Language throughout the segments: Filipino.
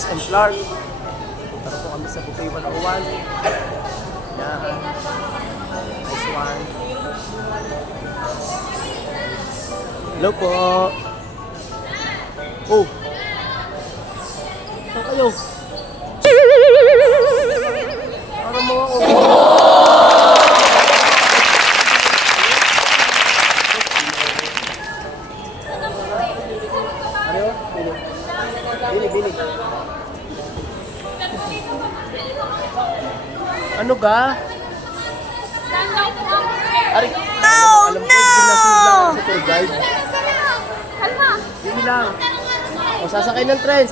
SM Clark. Punta na po kami sa Buffet 101. Yan. Nice one. Hello po. Oh. Saan kayo? Para mo ako. Ano? Bili. Ano ga? Oh no! Sa tour guide. Bili lang. O, sasakay ng tren.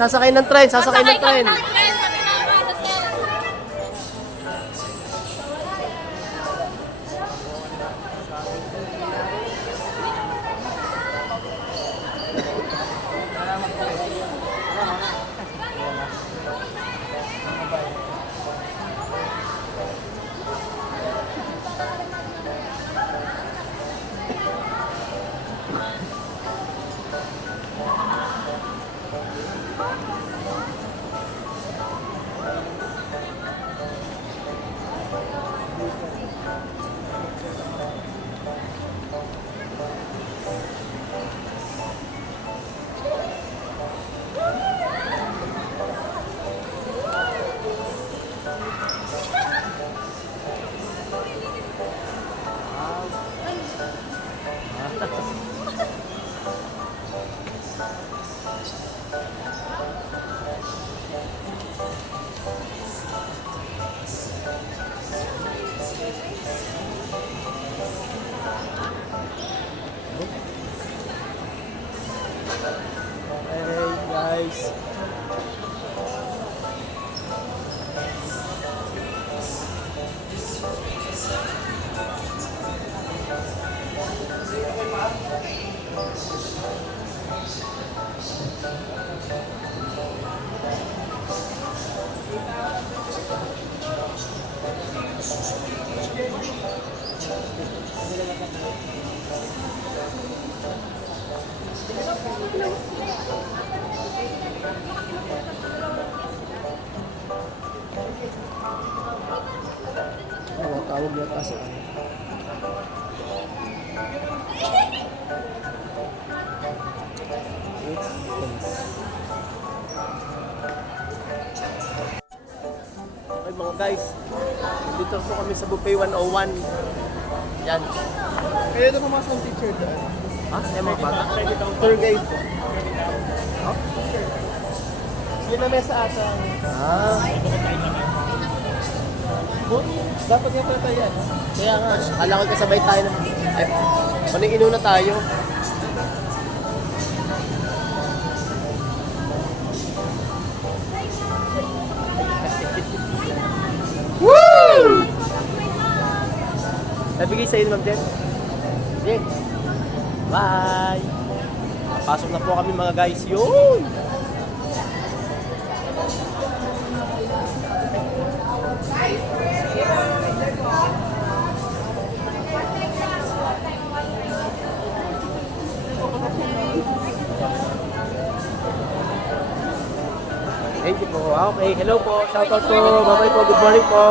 Hey guys. Tawag niya pa sa Okay mga guys, dito po kami sa Buffet 101. Yan. Kaya ito pumasok ang teacher doon. Ha? Yan mga bata? Tour guide po. Yun na mesa ata. Dapat nga pala tayo yan. Kaya nga, kala ko kasabay tayo ng... Ay, paning inuna tayo. Woo! Nabigay sa'yo, Ma'am Jen? Sige. Bye! Pasok na po kami mga guys. Yun! Thank you po. Okay, hello po. Shout out po. Bye-bye po. Good morning po.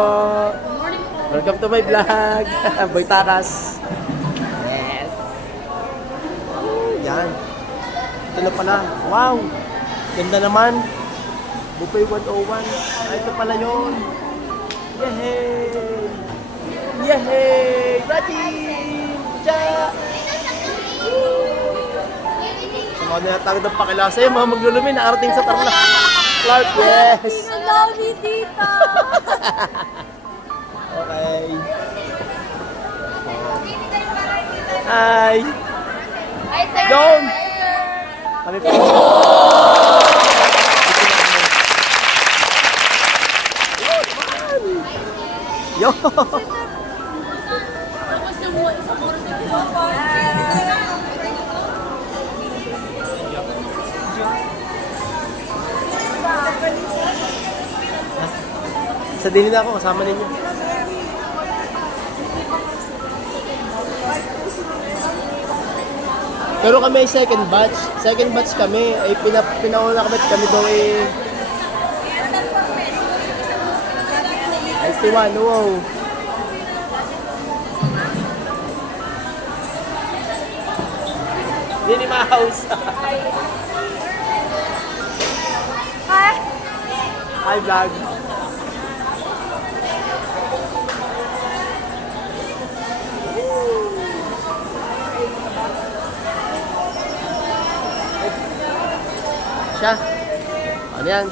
Welcome to my vlog. Boy Takas. Yes. Yan. Ito na pala. Wow. Ganda naman. Buffet 101. Ito pala yun. Yehey! Yehey! Rajin! Cha! Sa mga ninatagad ng pakilasa yung mga maglulumi nakarating sa Tarlac. Clark, yes! Love dito! Okay. Hi! Hi, sir! Doon! Kami po. Yo! Sa din na ako, kasama ninyo. Pero kami ay second batch. Second batch kami. Ay pinauna kami daw 61, wow. Minnie Mouse. Hi. Hi, vlog. Siya. Ano yan?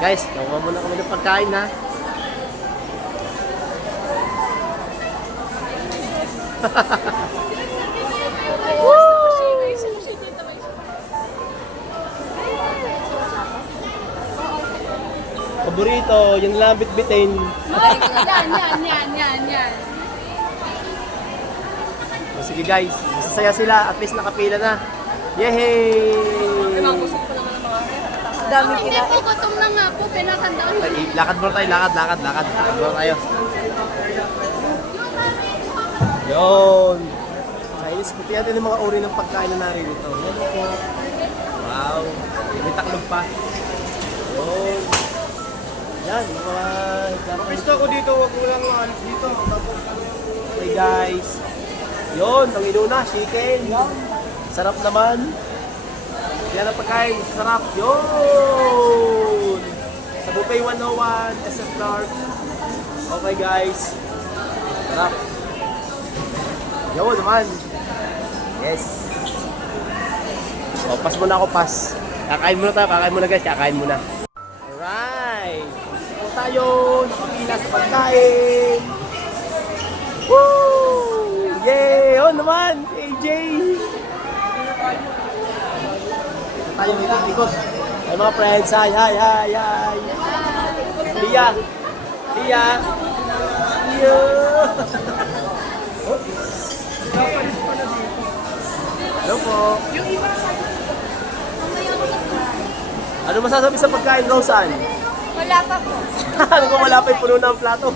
Guys, nakuha muna kami ng pagkain ha. Paborito, yung lang bitbitin. Yan. O, sige guys, masasaya sila. At least nakapila na. Yehey! Dami kina. Hindi po, gutom na nga po. Pinakandaan ko. Ay, lakad muna tayo, lakad. Lakad muna tayo. Yun. Chinese puti natin yung mga uri ng pagkain na naririto. Yan po. Wow. May taklog pa. Yun. Yan, mga... Gusto ko dito, wag mo lang alis dito. Okay guys. Yun, ang inuna, chicken. Sarap naman. Yan ang pagkain, sarap. Yun! Sa Buffet 101, SF Clark. Okay guys. Sarap. Yun naman. Yes. O, pass muna ako, pass. Kakain muna tayo, kakain muna guys, kakain muna. Alright. Ito tayo, nakapila sa pagkain. Woo! Yay! Yun naman, AJ. Tayo ikot. Ay mga friends, hi. Lia. Hello po. Ano masasabi sa pagkain, Roseanne? Wala pa po. Ano kung wala pa yung puno ng plato?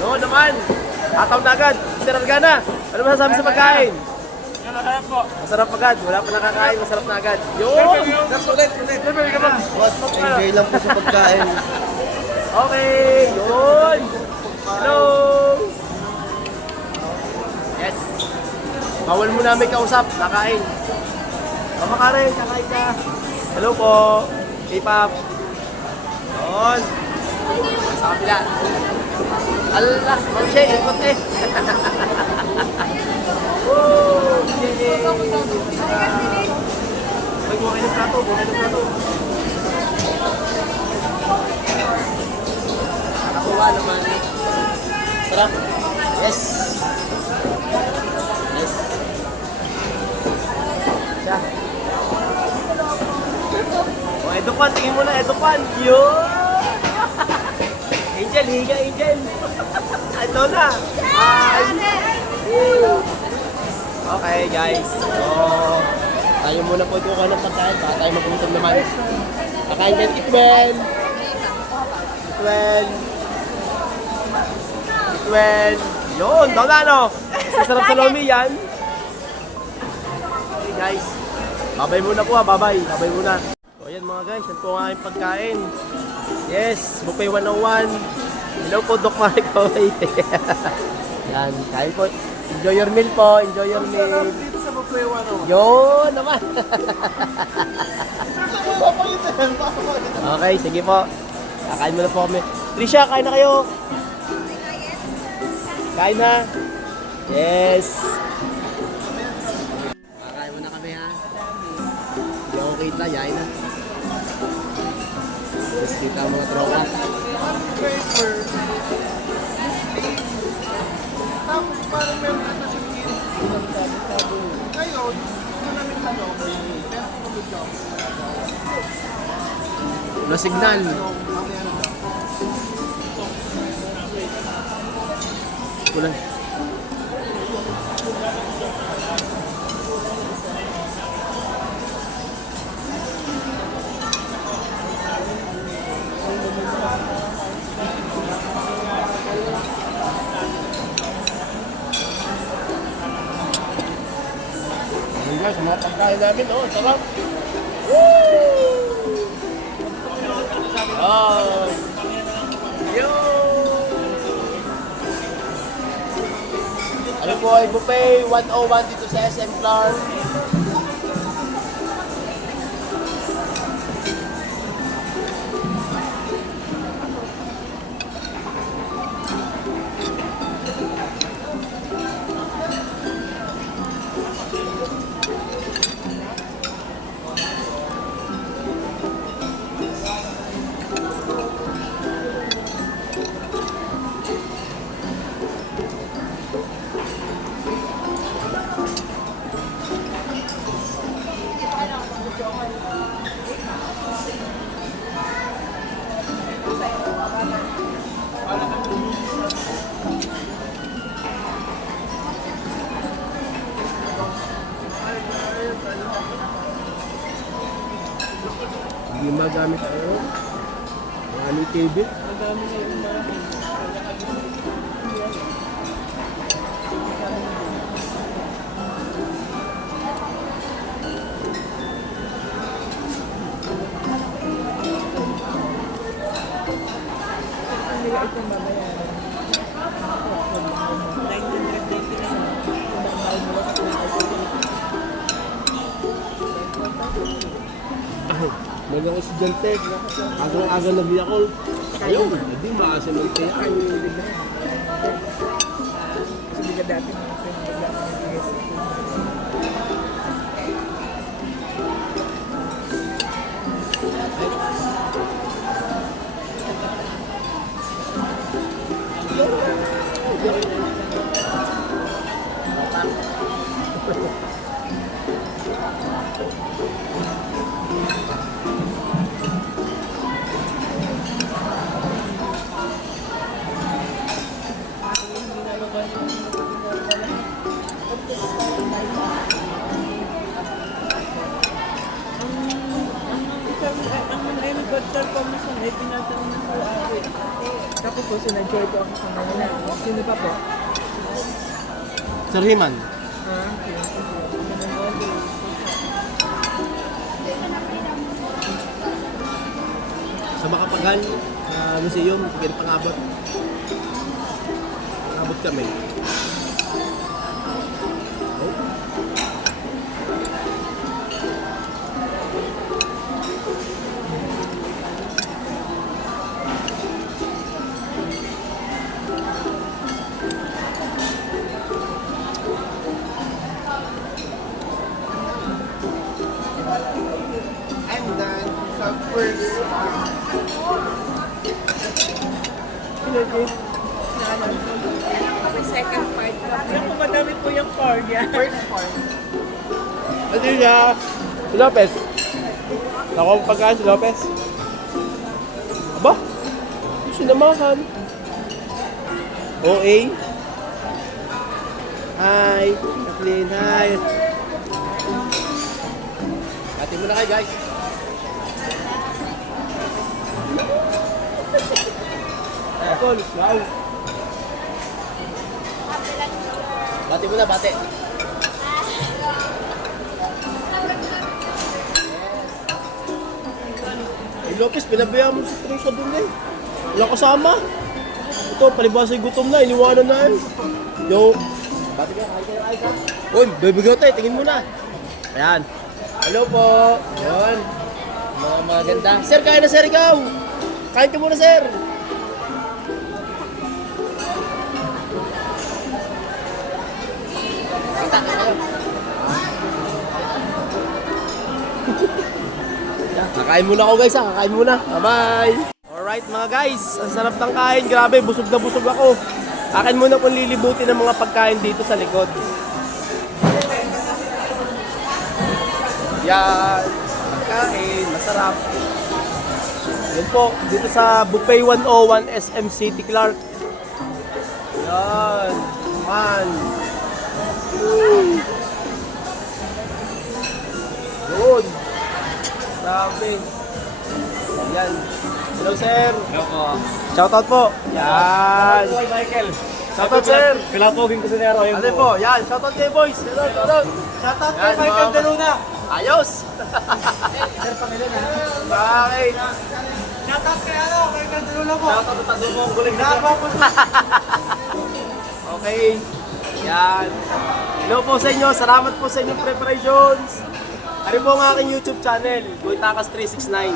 Yun naman. Ataw na agad. Mr. Argana, ano masasabi sa pagkain? Masarap agad. Wala pa nakakain. Masarap na agad. Yun! Enjoy lang po sa pagkain. Okay! Yun! Hello! Yes! Bawal mo namin kausap. Nakain. Mama Karen, kakain ka. Hello po. K-pop. Yun. Sa kapila. Allah, Ma'am Shay, ikot eh. Woo! Yay! Ay, buhay ng plato. Nakakuha naman. Sarap. Yes. Siya. O, Edupan, tingin mo na, Edupan. Yun! Angel, higa, Angel. Ito na. Ay. Okay, guys. So, tayo muna po kukuha ng pagkain. Baka tayo magutom naman. Pakain din, Itwell. Yun, daw na, no? Masarap sa lomi yan. Okay, guys. Babay muna po, ha. Babay muna. So, ayan mga guys. Yan po ang aking pagkain. Yes, Buffet 101. Hello po, Doc Marco. Yan, kain po. Enjoy your meal po, enjoy your meal. Dito sa Buffet 101. Yun naman. Okay, sige po. Kakain muna po kami. Trisha, kain na kayo. Kain na. Yes. Kakain muna kami ha. Hindi ako kita, yain na. Tapos kita ang mga tropa. Tapos parang meron ata si ngayon, kung namin tanong, meron ko good job. No signal. Kulang. Guys, mga pagkain namin, oh, sarap. Oh. Yo! Ano po ay buffet 101 dito sa SM Clark. Hindi magamit ako. Maraming TV. Magamit na yung Magang estudyante, agang-agang na biyakol. Ayaw, hindi maasa magtayaan. Kasi di ka dati mga pinaglaman ng PSA. Ay, pinatanong na po ako. Tapos po, sinadjoy po ako sa kanila. Sino pa po? Sir Himan. Sa Makapagal, sa museum, bigyan pang-abot. Abot kami. I'm done sa first part. May second part pa. Naku, madami po yung card yan. First part. Ano niya? Si Lopez. Ako ang pagkaan si Lopez. Aba? Sinamahan. OA. Hi. Kathleen, hi. Hati mo na kayo, guys. Tol, wow. Bati mo na, bati. Ay, Lopez, pinabayaan mo si Trisha dun eh. Wala kasama. Ito, palibasa yung gutom na, iniwanan na eh. Yo. Bati ka, kain kayo, kain ka. Uy, baby gote, tingin mo na. Ayan. Hello po. Ayan. Mga maganda. Sir, kain na sir, ikaw. Kain ka muna, sir. Kakain muna ako guys ha, kakain muna. Bye-bye! Alright mga guys, ang sarap ng kain. Grabe, busog na busog ako. Akin muna pong lilibutin ng mga pagkain dito sa likod. Yan, pagkain, masarap. Yan po, dito sa Buffet 101 SM City Clark. Yan, man. Good. Grabe. Yan. Hello, sir. Hello po. Shoutout po. Yan. Hello, Michael. Shoutout, sir. Pinapoging ko si Nero. Ano po? Yan. Shoutout kayo, boys. Shoutout. Shoutout Yan, kay Michael mga- Deluna. Ayos. Sir, Panginoon ha. Bakit? Shoutout kay ano, kay Kandulo po. Shoutout sa Tadumong guling na. Napa po sa Okay. Yan. Hello po sa inyo. Salamat po sa inyong preparations. Ano po ang aking YouTube channel, Boytakas 369.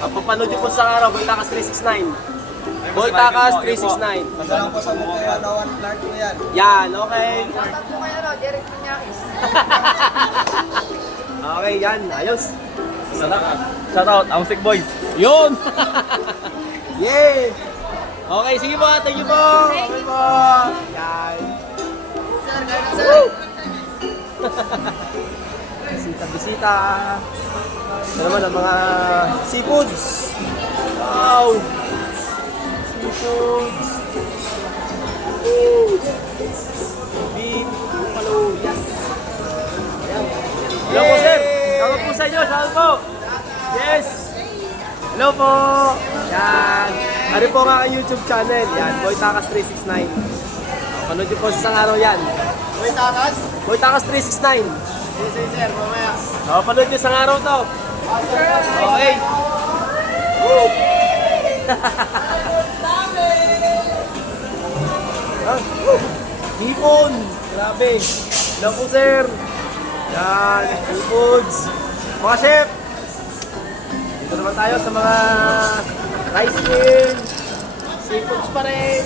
Papanood niyo po sa araw, Boytakas 369. Boytakas 369. Basta lang po sa mukha yan, Owen Clark po yan. Yan, okay. Shoutout po kayo, Derek Piñakis. Okay, yan. Ayos. Shoutout, ang Sick Boys. Yun! Yay! Okay, sige po. Thank you po. Okay po. Yan. Woo! Bisita. Ito naman ang mga seafoods. Wow! Seafoods. Woo! Beef. Buffalo. Yes. Ayan. Hello po, sir. Shoutout po sa inyo. Shoutout po. Yes. Hello po. Yan. Ano po ang aking YouTube channel? Yan. Boytakas 369. Panood niyo po sa isang araw yan. Boytakas? Boytakas 369. Yes, sir, mamaya. Panood niyo isang araw to. Okay. Woo! Ah, woo! Hipon. Grabe. Hello po, sir. Yan. Foods. Mga chef. Dito naman tayo sa mga rice mill. Seafoods pa rin.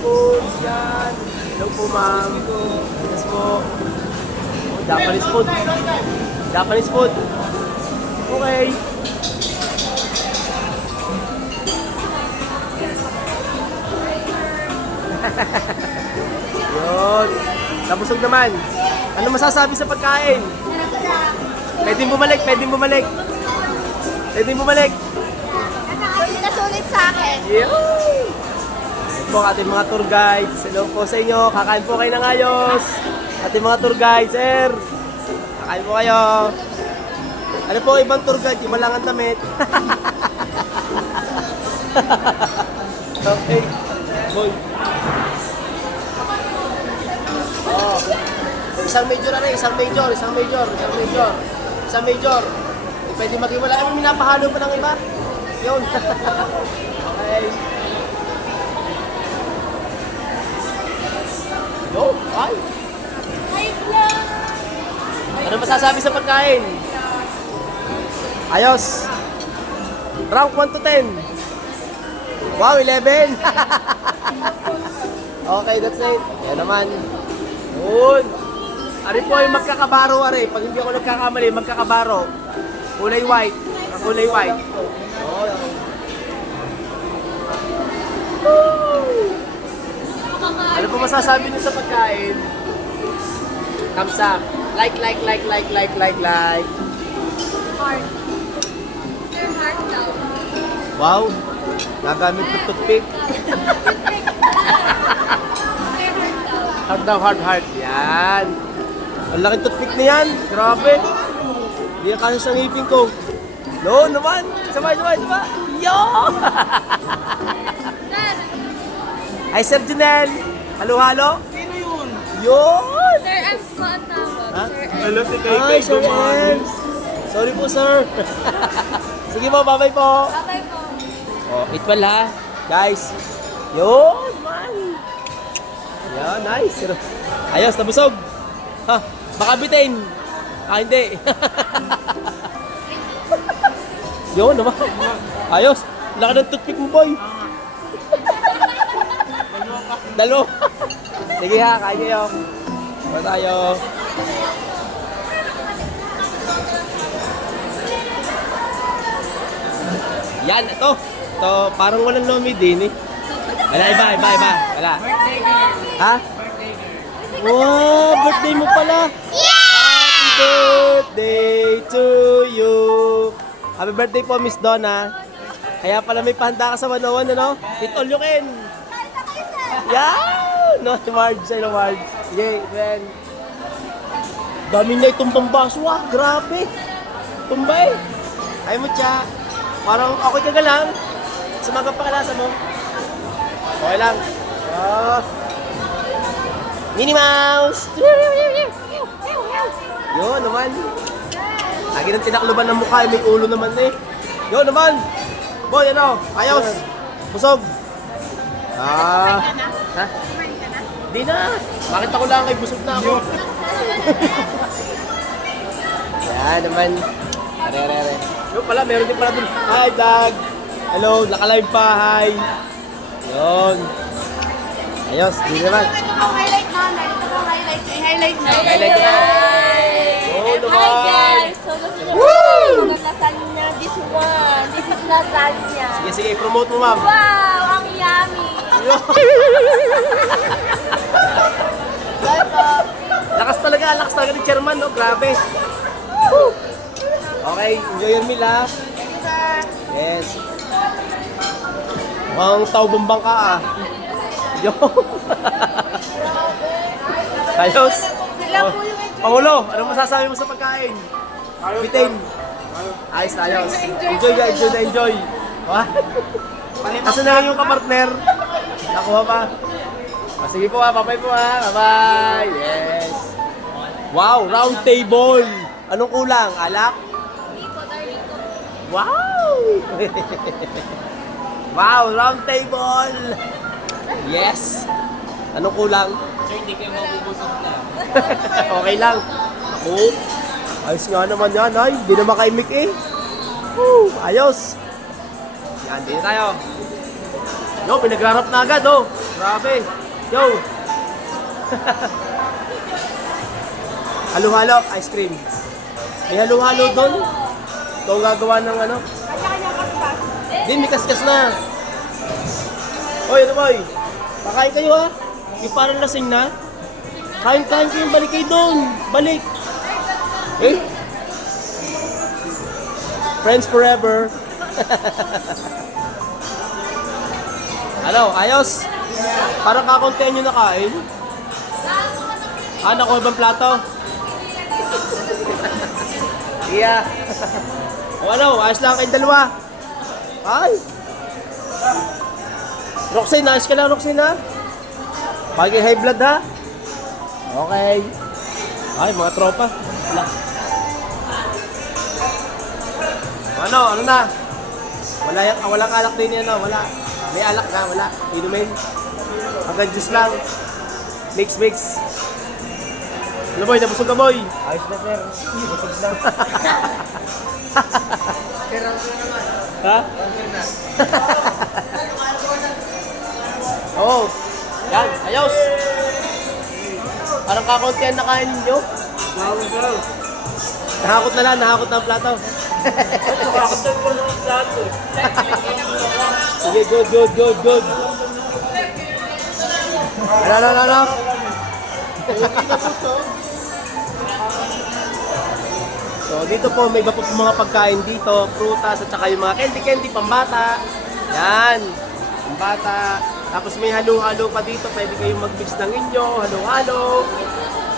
Foods. Yan. Hello po, ma'am. Yes po. Oh, Japanese food. Japanese food. Okay. Yun. Nabusog naman. Ano masasabi sa pagkain? Pwedeng bumalik, pwedeng bumalik. Pwedeng bumalik. Nasulit sa akin. Yeah. Ito po ating mga tour guides. Hello po sa inyo. Kakain po kayo ng ayos. Ating mga tour guides, sir. Kakain po kayo. Ano po ibang tour guide? Iba lang ang damit. Okay. Boy. Oh. Isang major na rin, isang major. Pwede mag-iwala. Ay, may minapahalo pa ng iba. Yun. Okay. Yo, ay. Ano masasabi sa pagkain? Ayos. Rank 1 to 10. Wow, 11. Okay, that's it. Yan naman. Yun. Ari po yung magkakabaro, ari. Pag hindi ako nagkakamali, magkakabaro. Kulay white. Kulay white. Oh. Ano po masasabi niyo sa pagkain? Thumbs up. Like. Heart. Sir, heart daw. Wow. Nagamit ng toothpick. Sir, heart daw. Heart. Yan. Ang laking toothpick na yan. Grabe. Hindi na kasi sa ngipin ko. No, naman. Sabay. Yo! Sir, Ay, Sir Junel. Halo-halo? Sino yun? Yun! Sir Ems ko ang tawag. Ha? Sir Ems. Hello, si Ay, Sir Ems. Sorry po, sir. Sige po, bye-bye po. Babay po. Oh, eat well ha. Guys. Yun, man. Yan, nice. Ayos, nabusog. Ha, baka bitin. Ah, hindi. Yun naman. Ayos. Laki ng toothpick mo, boy. Dalo. Sige ha, kain kayo. Ba tayo. Yan, ito. Ito, parang walang lomi din eh. Wala, iba. Wala. Ha? Wow, birthday mo pala. Happy birthday to you. Happy birthday po, Miss Donna. Kaya pala may pahanda ka sa 101, ano? Eat all you can. Yeah! No, si Marge. Sa'yo, Marge. Sige, then. Dami niya itong pambaso. Ah, grabe. Tumbay. Ay mo, Cha. Parang okay ka lang. Sumagang pakalasa mo. Okay lang. Oh. Minnie Mouse. Yun naman. Lagi ng tinakluban ng mukha, may ulo naman eh. Yo naman! Boy, ano? Ayos! Busog! Ah... Ha? Di na! Bakit ako lang ay busog na ako? Yan naman. Are. Yo pala, meron din pala dun. Hi, vlog! Hello, naka-live pa, hi! Yun. Ayos, di naman. Ito pong highlight namin. Ito pong highlight. May highlight na. Highlight na. Oh, And naman. hi guys! So, gusto nyo ng lasagna. This one. This is lasagna. Sige, promote mo, ma'am. Wow! Ang yummy! Lakas talaga ni chairman, no? Grabe. Woo! Okay, enjoy your meal, ha? Yes. Mukhang tao bumbang ka, ah. Yo. Ayos. Oh. Pangulo, anong masasabi mo sa pagkain? Bitin. Ayos na ayos. Enjoy. What? Asa na yung kapartner? Nakuha pa. Ah, sige po, bye-bye po, ha. Bye-bye. Yes. Wow, round table. Anong kulang? Alak? Wow! Wow, round table! Yes! Anong kulang? Sir, hindi kayo mabubusog na. Okay lang. Ako, ayos nga naman yan, ay. Hindi na makaimik eh. Woo! Ayos! Yan, din tayo. Yo, pinagrarap na agad, oh. Grabe. Yo! Halo-halo, ice cream. May halo-halo doon. Ito ang gagawa ng ano. Hindi, may kaskas na. Oy, ano boy? Pakain kayo ha. Yung parang lasing na. Kain kayo, balik kayo doon. Balik. Eh? Friends forever. Ano, ayos? Parang kakuntihan nyo na kain. Nakuha bang plato? Yeah. O ano, ayos lang kayong dalawa. Ay. Roxanne, ayos ka lang, Roxanne, ha? Pagi high blood, ha? Okay. Ay, mga tropa. Wala. Ano na? Walang alak din yan, no? Wala. May alak ka, wala. Inumin. Hanggang juice lang. Mix. Ano boy, nabusog ka boy? Ayos na, sir. Busog na. Ha? Oo. Yan, ayos. Parang kakauntihan na kain ninyo. Nahakot na lang, nahakot na ang plato. Sige, good. Ano? So dito po may iba po mga pagkain dito, prutas at saka yung mga candy pambata. Yan, pambata. Tapos may halo-halo pa dito, pwede kayong mag-mix ng inyo, halo-halo.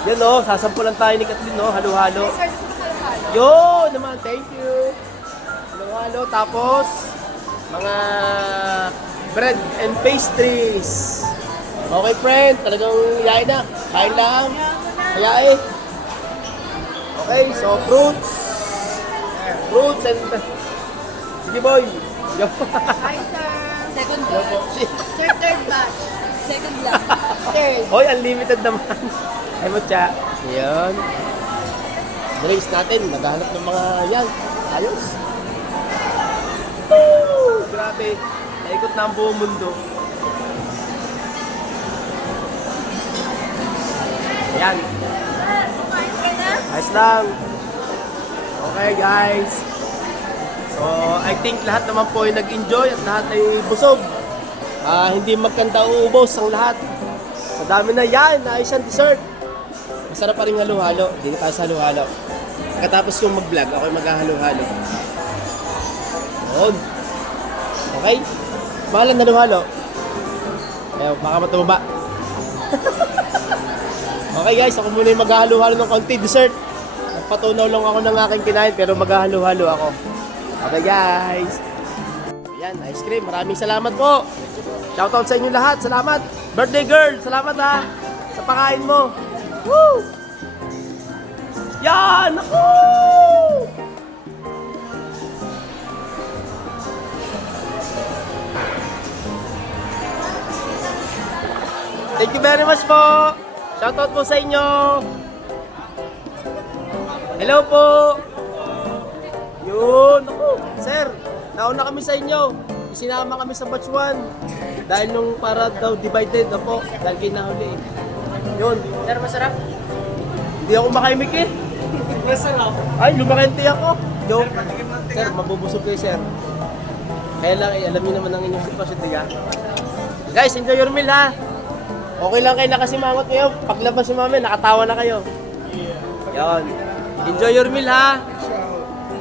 Yan o, sasampulan tayo ni Kathleen, no? Halo-halo. Yo naman, thank you. Halo-halo, tapos mga bread and pastries. Okay friend, talagang yain na. Kain lang. Kaya eh. Okay, so fruits and... Sige boy. Yo. Hi sir! Second batch. Sir, third batch. Second lang. Third. Hoy, unlimited naman. Ay mo, tsa. Yun. Drinks natin, maghahanap ng mga yan. Ayos. Woo! Grabe. Naikot na ang buong mundo. Ayan. Ayos lang. Okay guys. So, I think lahat naman po ay nag-enjoy at lahat ay busog. Hindi magkanta uubos ang lahat. Madami na yan, ayos ang dessert. Masarap pa rin halo-halo. Hindi tayo sa halo-halo. Pagkatapos kong mag-vlog, ako maghahalo-halo. Yun. Okay? Bahalan halo-halo. Ayaw, baka matumaba. Okay guys, ako muna yung maghahalo-halo ng konti dessert. Patunaw lang ako ng aking kinain pero maghahalo-halo ako. Okay guys. Ayan, ice cream. Maraming salamat po. Shoutout sa inyo lahat. Salamat. Birthday girl, salamat ha. Sa pakain mo. Woo! Yan! Ako! Thank you very much po. Shoutout po sa inyo. Hello po. Yun. Ako, sir, nauna kami sa inyo. Isinama kami sa batch 1. Dahil nung para daw divided na po. Dahil kinahuli. Yun. Sir, masarap. Hindi ako makaimik eh. Masarap. Ay, lumakente ako. Joke. Sir, mabubusog kayo, sir. Kaya lang, alam niyo naman ang inyong sitwasyon, diga? Guys, enjoy your meal, ha? Okay lang kayo nakasimangot ngayon. Paglabas si mami, nakatawa na kayo. Yan. Enjoy your meal, ha?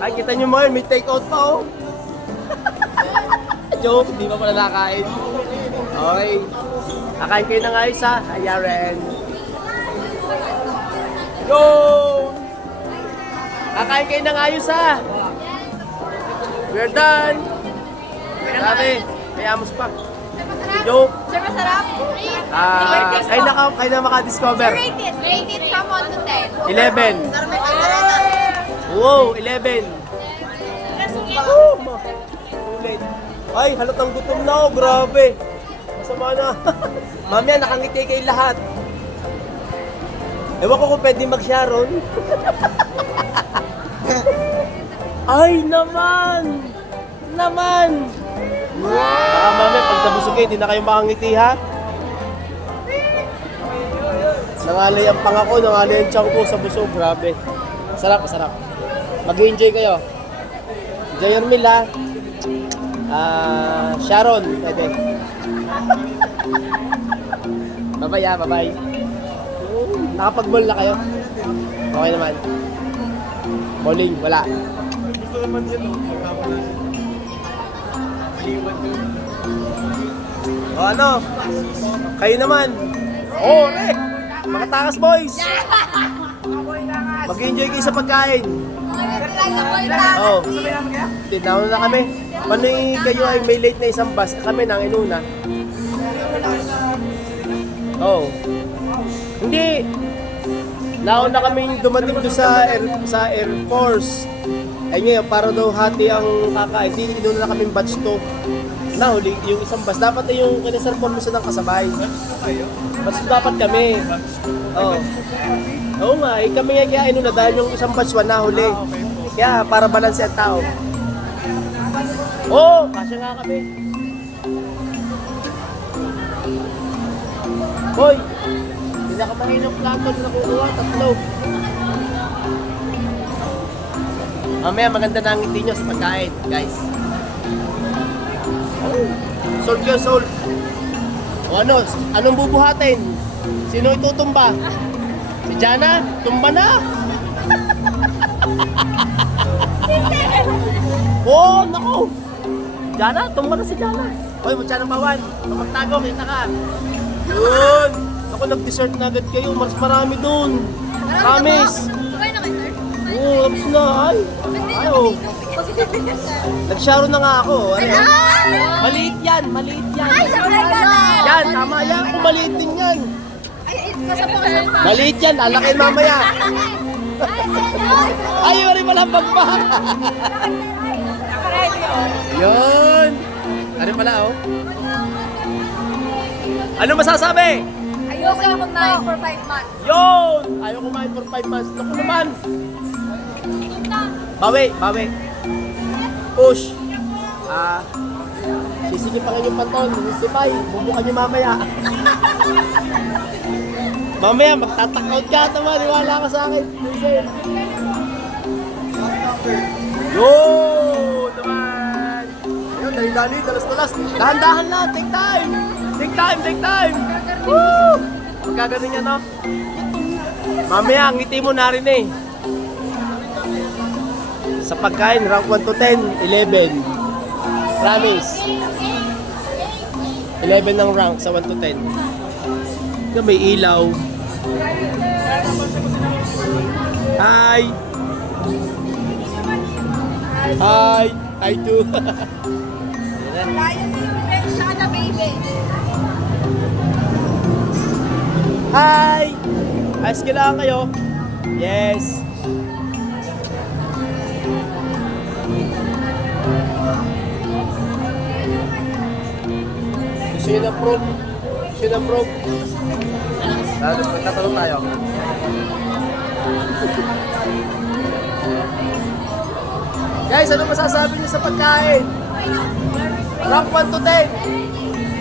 Ay, kita nyo mo yun, may take out pa, oh. Joke, di pa pala nakain. Okay. Nakain kayo ng ayos, ha? Ayaren. Yo! Kakain kayo ng ayos, ha? We're done! Grabe, may amos pa. Joke! Sir, masarap? Kayo na maka-discover. Rate it from 1 to 10. 11. Sir, may pangarana. Wow, 11. Oh, ulit. Ay, halatang gutom na ako, grabe. Masama na. Mamaya, nakangiti kayo lahat. Ewan ko kung pwede mag-sharon. Ay, naman! Naman! Baka mamaya, pag nabusog hindi na kayo makangiti, ha? Nangalay ang panga ko, nangalay ang tiyan ko sa busog. Grabe. Masarap, masarap. Mag-enjoy kayo. Enjoy your meal, ha? Sharon, pwede. Bye-bye, ha? Bye-bye. Nakapag-mall na kayo? Okay naman. Calling, wala. Gusto naman yun, no? O ano? Kayo naman. Oh, re! Mga takas boys! Mag-enjoy kayo sa pagkain. Oh. Tinawag na kami. Paano kayo ay may late na isang bus? Kami nang inuna. Oh. Hindi. Nauna kami dumating doon sa Air Force. Ay ngayon, para daw hati ang kakain. Hindi inuna na kaming batch 2. Nahuli yung isang bus. Dapat na yung kiniserve mo sa ng kasabay. Batch 2 dapat kami. Oo. Oo nga, kami nga kaya inuna dahil yung isang batch 1 nahuli. Kaya para balanse ang tao. Oo, kasya nga kami. Hoy! Pinakamahinang plato na nakukuha, 3. Mamaya maganda na ang ngiti nyo sa pagkain, guys. Oh, sold yun, sold. O ano, anong bubuhatin? Sino itutumba? Si Jana? Tumba na! Oh, naku! Jana, tumba na si Jana. Hoy, mutya ng bawan. Magtago, kita ka. Yun! Ako, nag-dessert na agad kayo. Mas marami dun. Promise. Okay na kayo, sir? Oo, tapos na. Ay. Ay, oh. Nag-sharo na nga ako. Ano? Maliit yan, maliit yan. Ay, sabay ka na! Yan, tama yan. Kung maliit din yan. Ay, kasama. Maliit yan, lalakin mamaya. Ay, yun rin pala pagbak. Yun. Ano pala, oh? Ano masasabi? Ayoko na kumain for 5 months. Yun! Ayaw kumain for 5 months. Naku naman. Bawi, bawi. Push. Sisigil pa kayo yung panton. Sipay, bubukan nyo mamaya. Mamaya, magtatakot ka naman. Iwala ka sa akin. Yun! Naman! Ayun, dali-dali, dalas-dalas. Dahan-dahan lang, take time! Take time, take time! Woo! Magkaganon yan, no? Mamaya, ang ngiti mo na rin eh. Sa pagkain, rank 1 to 10, 11. Promise. 11 ang rank sa 1 to 10. Ito may ilaw. Hi! Hi! Hi too! Hi! Ayos kailangan kayo? Yes! Gusto nyo na proof? Action and bro. Tatanong tayo. Guys, ano masasabi niyo sa pagkain? Rank 1 to 10.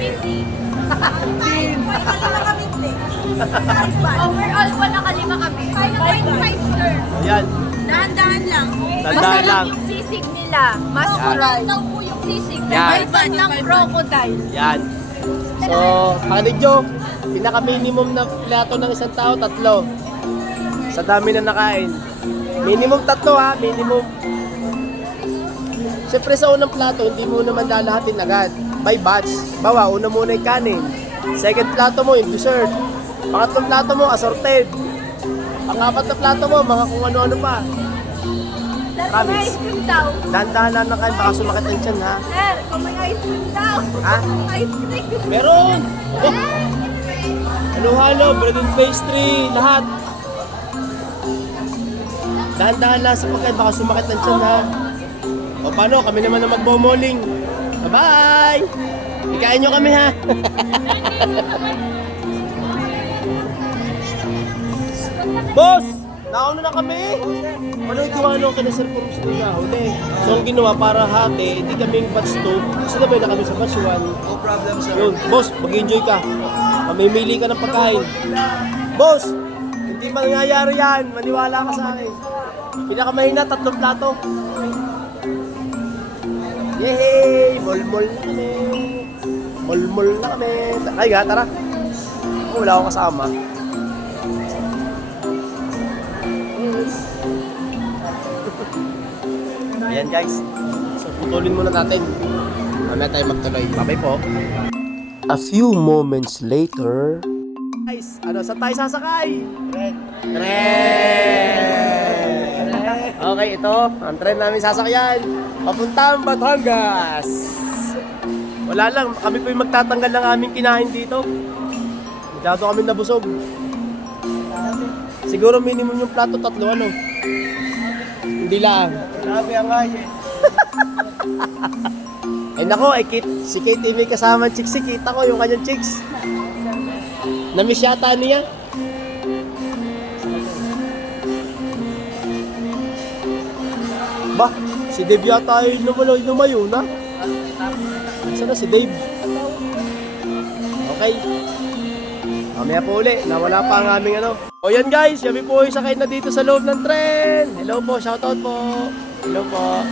15. Overall, wala kalima kami. 5.5, sir. Ayan. Dahan-dahan lang. Dahan-dahan lang. Masarap yung sisig nila. Mas masarap daw po yung sisig. Yan. May ban ng crocodile. Yan. So, pakinig nyo, pinaka-minimum na plato ng isang tao, 3. Sa dami na nakain. Minimum 3 ha, minimum. Siyempre sa unang plato, hindi mo naman lalahatin agad. By batch. Bawa, una muna yung kanin. Second plato mo, yung dessert. Pangatlong plato mo, assorted. Pang-4 na plato mo, mga kung ano-ano pa. Sir, may ice cream daw. Dahan-dahan lang na kain, baka sumakit ang tiyan ha. Sir, kung may ice cream daw. Ha? Ice cream. Meron! Oh. Halo-halo, bread and pastry, lahat. Dahan-dahan lang sa pagkain, baka sumakit ang tiyan ha. O paano, kami naman na magbomoling. Bye-bye! Ikain nyo kami ha. Boss! Nauna na kami! Ano yung gawa nung kina Sir Purus nila? Huli. So ang ginawa para hati, hindi kaming batch 2. Sinabay na kami sa batch 1. No problem, sir. Yun, boss, mag-enjoy ka. Mamimili ka ng pagkain. Boss, hindi mangyayari yan. Maniwala ka sa akin. Pinakamahina, 3 plato. Yehey! Mol-mol na kami. Mol-mol na kami. Ay ga, tara. Oh, wala akong kasama. Ayan guys. So, putulin muna natin. Mamaya tayo magtuloy. Bye-bye po. A few moments later... Guys, ano, saan tayo sasakay? Tren! Okay, ito. Ang tren namin sasakyan. Papuntang Batangas. Wala lang, kami po yung magtatanggal ng aming kinain dito. Masyado kami nabusog. Siguro minimum yung plato 3, ano? Hindi lang. Grabe ang kaya. Ay nako, si Katie may kasama chicks, kita ko yung kanyang chicks. Namiss yata niya. Ba, si Dave yata ay lumayo na. Saan na si Dave? Okay. Mamaya po uli, nawala pa ang aming ano. O yan guys, kami po ay sakay na dito sa loob ng tren. Hello po, shoutout po. Hello po.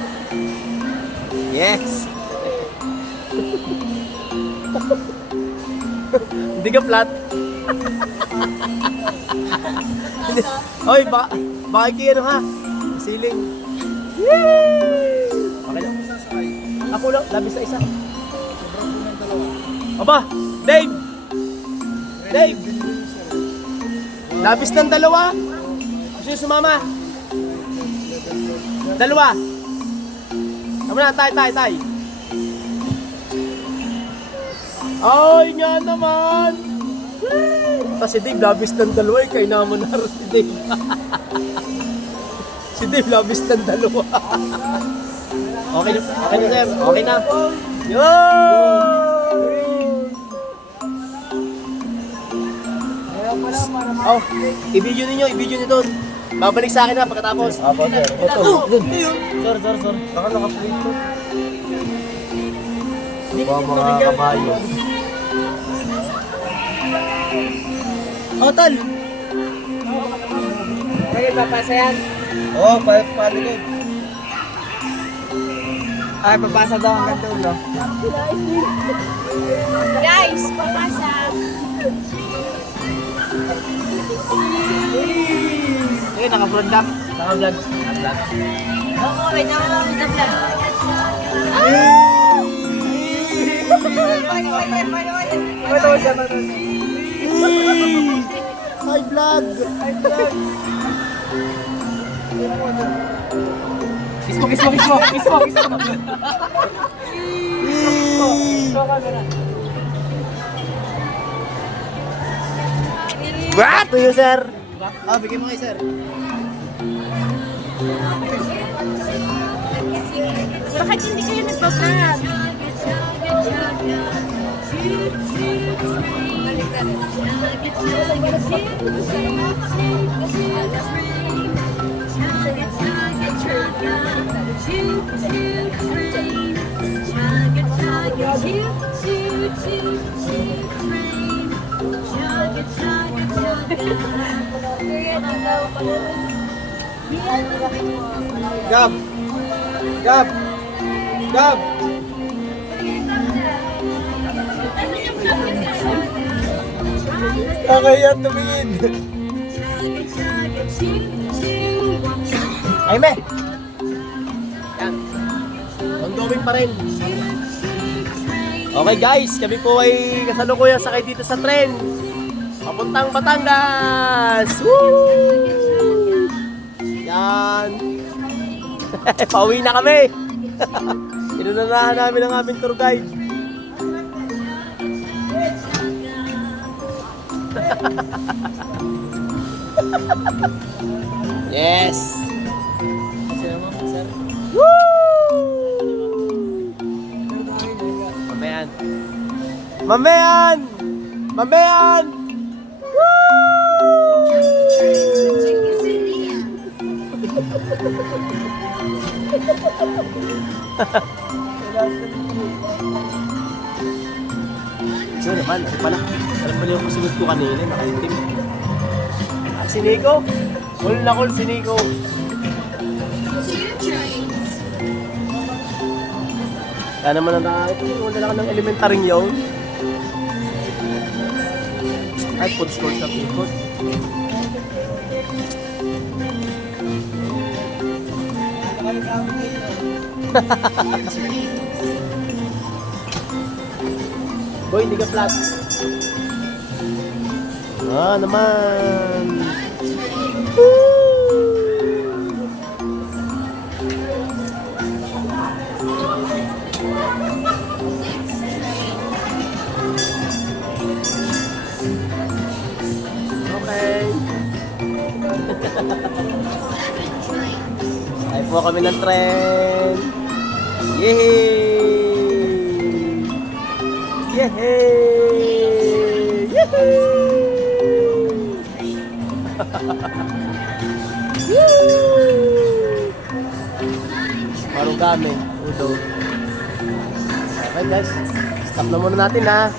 Yes. Hindi ka flat. Oy, baka ano ha? Siling. Okay lang. Ako lang, labis na isa. Aba, Dave! Dave! Labis ng 2. Gusto nyo sumama? 2. Tama na, tay. Ay, nga naman! Kasi Dave, labis ng 2. Kaya naman na rin si Dave. Si Dave, labis ng 2. Okay na, sir. Okay na. Yun! Oh, i-video ninyo doon. Babalik sa akin na pagkatapos. Apo, sir. Ito, dun. Sir. Baka naka-plate to. Mga kabayo. Oh, tal. Kaya papasa yan. Oo, palikod. Ay, papasa daw ang ganito ulo. Guys, papasa. Okay, naka-vlog lang. Naka-vlog. Oo, wait na ako sa vlog. Ito siya ba ito? Hi, vlog. Kismo. What? To you, sir. Ah, bigyan mo kay sir. Bakit hindi kayo nagpa-vlog? Gab! Gab! Gab! Nakaya tumingin. Ay, me! Yan. Ongoing pa rin. Okay guys, kami po ay kasalukuyang sakay dito sa tren. Papuntang Batangas! Woo! Yan. Pauwi na kami. Inunanahan namin ang aming tour guide. Yes. Woo! Mamayan. Mamayan! Mamayan! So naman, ano pala? Alam mo yung kasunod ko kanina, nakaitim. Ah, si Nico? Call na call si Nico. Kaya naman ang nakakita, wala lang ng elementaryng yun. Ay, food court sa pikot. Boy, hindi ka flat. Ah, naman. Okay. Ay po kami ng tren. Yehey! Yehey! Yehey! Marugame, udo. Okay guys, stop na muna natin ha.